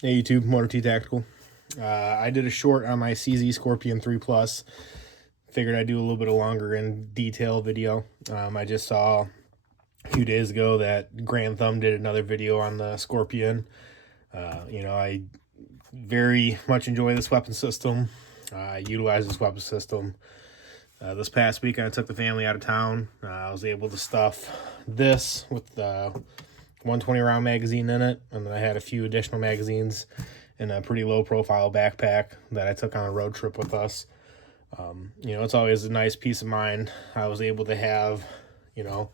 Hey YouTube, Motor T Tactical. I did a short on my CZ Scorpion 3 Plus. Figured I'd do a little bit of longer in detail video. I just saw a few days ago that Grand Thumb did another video on the Scorpion. I very much enjoy this weapon system. I utilize this weapon system. This past week I took the family out of town. I was able to stuff this with the 120 round magazine in it, and then I had a few additional magazines in a pretty low profile backpack that I took on a road trip with us. It's always a nice peace of mind. I was able to have, a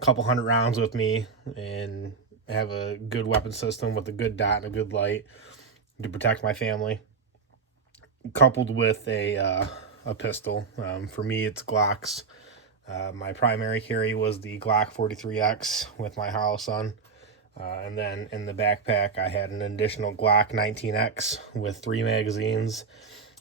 couple hundred rounds with me and have a good weapon system with a good dot and a good light to protect my family, coupled with a pistol. For me, it's Glocks. My primary carry was the Glock 43X with my house on. And then in the backpack, I had an additional Glock 19X with 3 magazines.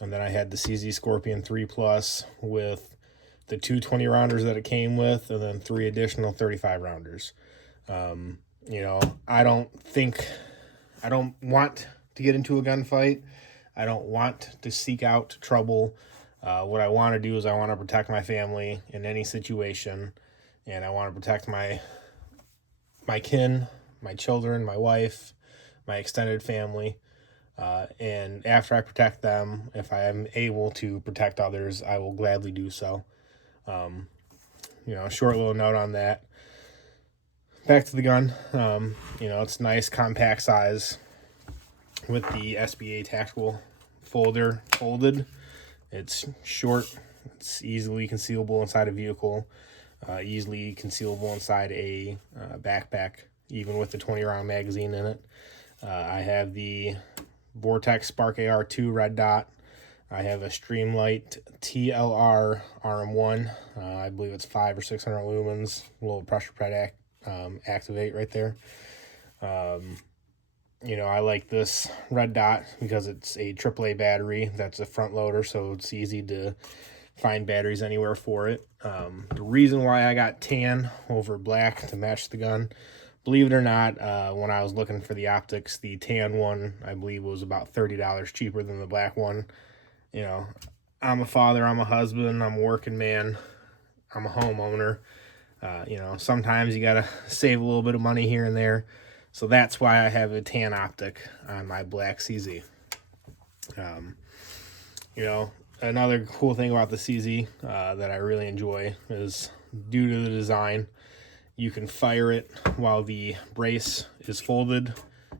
And then I had the CZ Scorpion 3 Plus with the 220 rounders that it came with, and then 3 additional 35 rounders. I don't want to get into a gunfight. I don't want to seek out trouble. What I want to do is I want to protect my family in any situation, and I want to protect my kin, my children, my wife, my extended family. And after I protect them, if I am able to protect others, I will gladly do so. A short little note on that. Back to the gun. It's nice, compact size with the SBA tactical folder folded. It's short. It's easily concealable inside a vehicle. Easily concealable inside a backpack, even with the 20 round magazine in it. I have the Vortex Spark AR2 red dot. I have a Streamlight TLR RM1. I believe it's 500 or 600 lumens. A little pressure pred activate right there. I like this red dot because it's a AAA battery that's a front loader, so it's easy to find batteries anywhere for it. The reason why I got tan over black to match the gun, believe it or not, when I was looking for the optics, the tan one, I believe, was about $30 cheaper than the black one. I'm a father, I'm a husband, I'm a working man, I'm a homeowner. Sometimes you gotta save a little bit of money here and there. So that's why I have a tan optic on my black CZ. Another cool thing about the CZ that I really enjoy is, due to the design, you can fire it while the brace is folded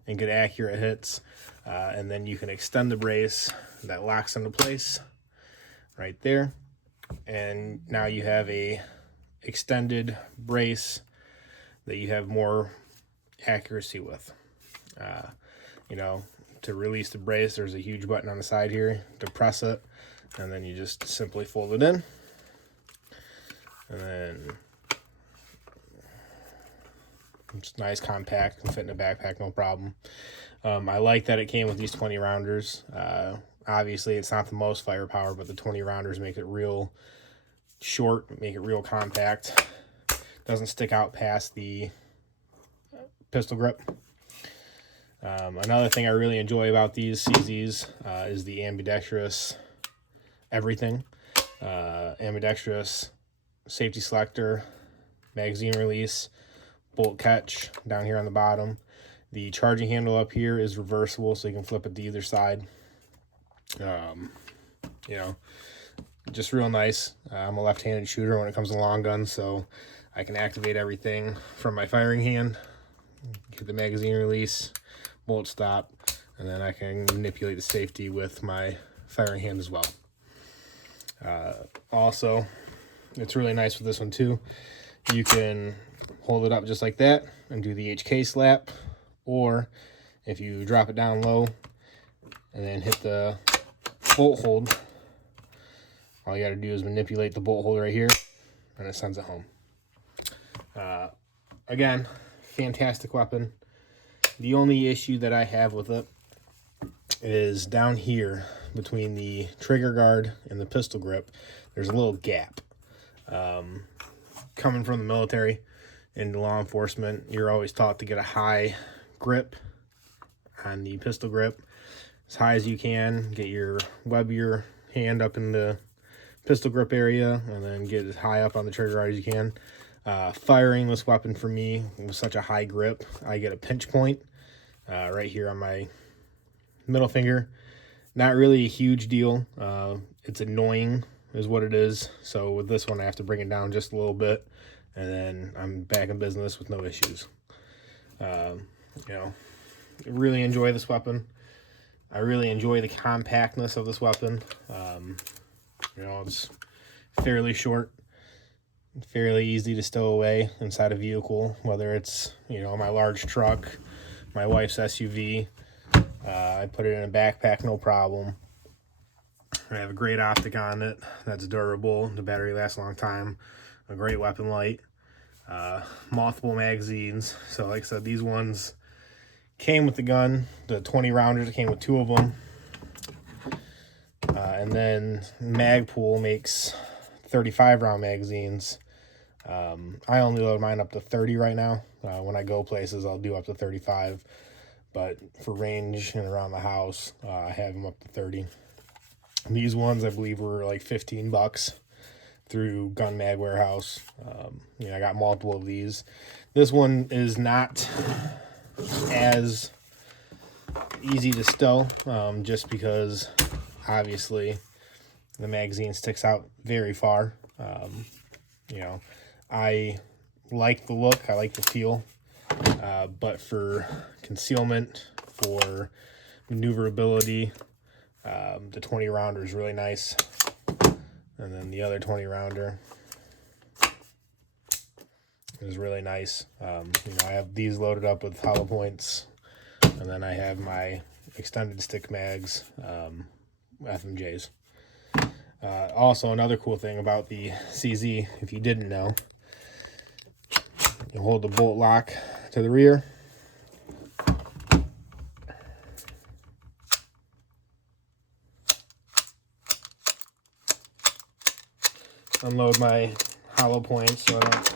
and get accurate hits. And then you can extend the brace that locks into place right there. And now you have a extended brace that you have more accuracy with. To release the brace, there's a huge button on the side here to press it, and then you just simply fold it in, and then it's nice, compact, can fit in a backpack, no problem. I like that it came with these 20 rounders. Obviously it's not the most firepower, but the 20 rounders make it real short, make it real compact. Doesn't stick out past the pistol grip. Another thing I really enjoy about these CZs is the ambidextrous everything. Ambidextrous safety selector, magazine release, bolt catch down here on the bottom. The charging handle up here is reversible, so you can flip it to either side. Just real nice. I'm a left-handed shooter when it comes to long guns, so I can activate everything from my firing hand, get the magazine release, bolt stop, and then I can manipulate the safety with my firing hand as well. Also, it's really nice with this one too. You can hold it up just like that and do the HK slap, or if you drop it down low and then hit the bolt hold, all you got to do is manipulate the bolt hold right here and it sends it home. Again, fantastic weapon. The only issue that I have with it is down here between the trigger guard and the pistol grip, there's a little gap. Coming from the military into law enforcement, you're always taught to get a high grip on the pistol grip as high as you can. Get your hand up in the pistol grip area, and then get as high up on the trigger as you can. Firing this weapon for me with such a high grip, I get a pinch point right here on my middle finger. Not really a huge deal. It's annoying is what it is. So with this one, I have to bring it down just a little bit, and then I'm back in business with no issues. You know, I really enjoy this weapon. I really enjoy the compactness of this weapon. You know, it's fairly short, fairly easy to stow away inside a vehicle, whether it's, you know, my large truck, my wife's SUV. I put it in a backpack, no problem. I have a great optic on it that's durable. The battery lasts a long time. A great weapon light. Multiple magazines. So like I said, these ones came with the gun. The 20 rounders came with 2 of them. And then Magpul makes 35 round magazines. I only load mine up to 30 right now. When I go places, I'll do up to 35. But for range and around the house, I have them up to 30. These ones, I believe, were like $15 through Gun Mag Warehouse. You know, I got multiple of these. This one is not as easy to stow, just because obviously the magazine sticks out very far. You know, I like the look, I like the feel, but for concealment, for maneuverability, the 20 rounder is really nice. And then the other 20 rounder is really nice. You know, I have these loaded up with hollow points, and then I have my extended stick mags, FMJs. Also, another cool thing about the CZ, if you didn't know, you hold the bolt lock to the rear. Unload my hollow points so I don't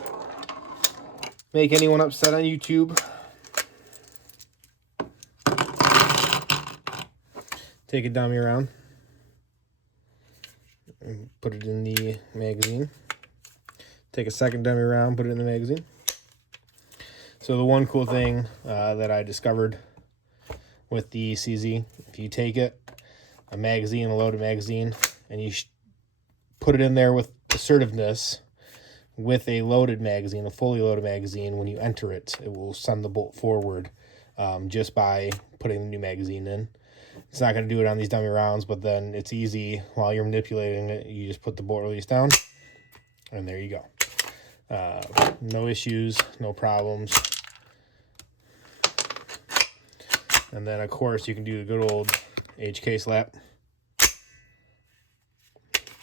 make anyone upset on YouTube. Take a dummy around and put it in the magazine. Take a second dummy round, put it in the magazine. So the one cool thing that I discovered with the CZ, if you take it, a magazine, a loaded magazine, and you put it in there with assertiveness, with a loaded magazine, a fully loaded magazine, when you enter it, it will send the bolt forward just by putting the new magazine in. It's not going to do it on these dummy rounds, but then it's easy while you're manipulating it. You just put the bolt release down, and there you go. No issues, no problems. And then, of course, you can do the good old HK slap.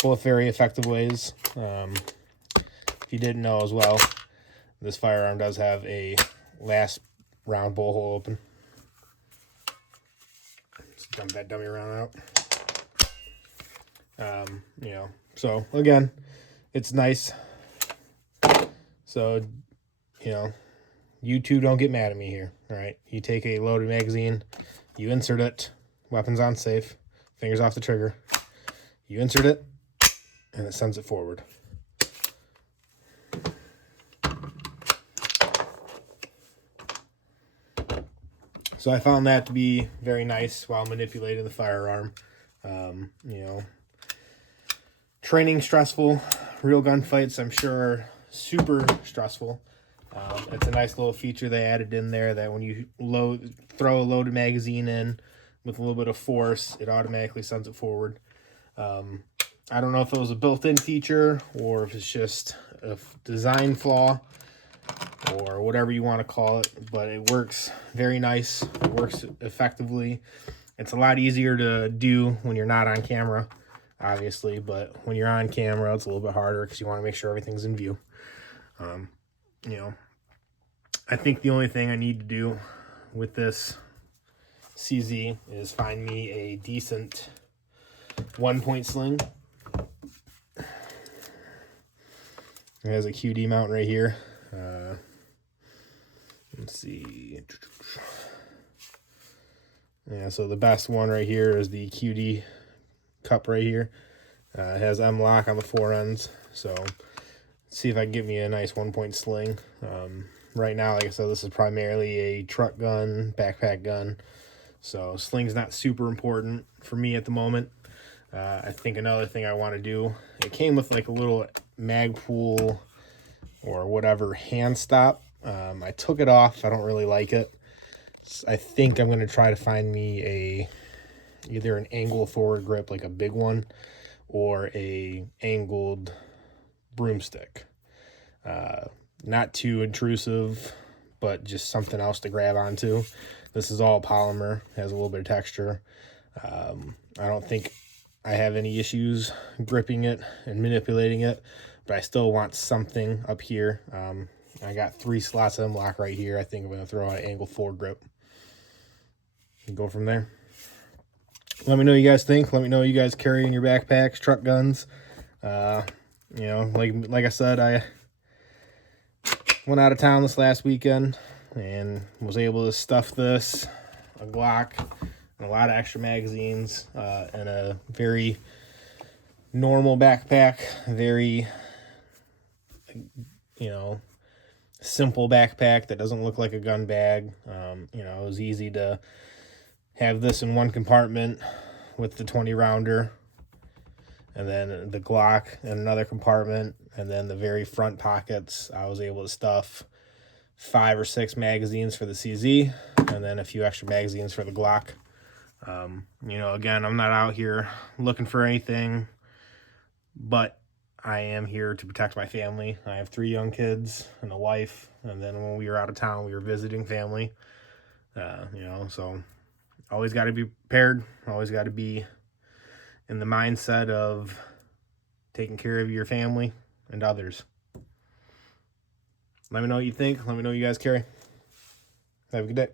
Both very effective ways. If you didn't know as well, this firearm does have a last round bolt hole open. Let's dump that dummy round out. You know, so again, it's nice. So, you know, you two don't get mad at me here. All right, you take a loaded magazine, you insert it, weapons on safe, fingers off the trigger. You insert it, and it sends it forward. So I found that to be very nice while manipulating the firearm. You know, training stressful, real gunfights I'm sure are super stressful. It's a nice little feature they added in there that when you throw a loaded magazine in with a little bit of force, it automatically sends it forward. I don't know if it was a built-in feature or if it's just a design flaw or whatever you want to call it, but it works very nice. It works effectively. It's a lot easier to do when you're not on camera, obviously, but when you're on camera, it's a little bit harder because you want to make sure everything's in view. You know, I think the only thing I need to do with this CZ is find me a decent 1-point sling. It has a QD mount right here. Let's see. Yeah, so the best one right here is the QD cup right here. It has M-LOK on the fore ends, so let's see if I can get me a nice 1-point sling. Right now, like I said, this is primarily a truck gun, backpack gun, so sling's not super important for me at the moment. I think another thing I want to do, it came with like a little Magpul or whatever hand stop. I took it off. I don't really like it. I think I'm going to try to find me either an angle forward grip, like a big one, or a angled broomstick. Not too intrusive, but just something else to grab onto. This is all polymer, has a little bit of texture. I don't think I have any issues gripping it and manipulating it, but I still want something up here. I got 3 slots of M-LOK right here. I think I'm going to throw an angle forward grip and go from there. Let me know what you guys think. Let me know what you guys carry in your backpacks, truck guns. You know, like I said, I went out of town this last weekend and was able to stuff this, a Glock, and a lot of extra magazines, and a very normal backpack, very, you know, simple backpack that doesn't look like a gun bag. You know, it was easy to have this in one compartment with the 20 rounder, and then the Glock in another compartment, and then the very front pockets I was able to stuff 5 or 6 magazines for the CZ, and then a few extra magazines for the Glock. You know, again, I'm not out here looking for anything, but I am here to protect my family. I have 3 young kids and a wife, and then when we were out of town, we were visiting family. You know, so always got to be prepared, always got to be in the mindset of taking care of your family and others. Let me know what you think. Let me know what you guys carry. Have a good day.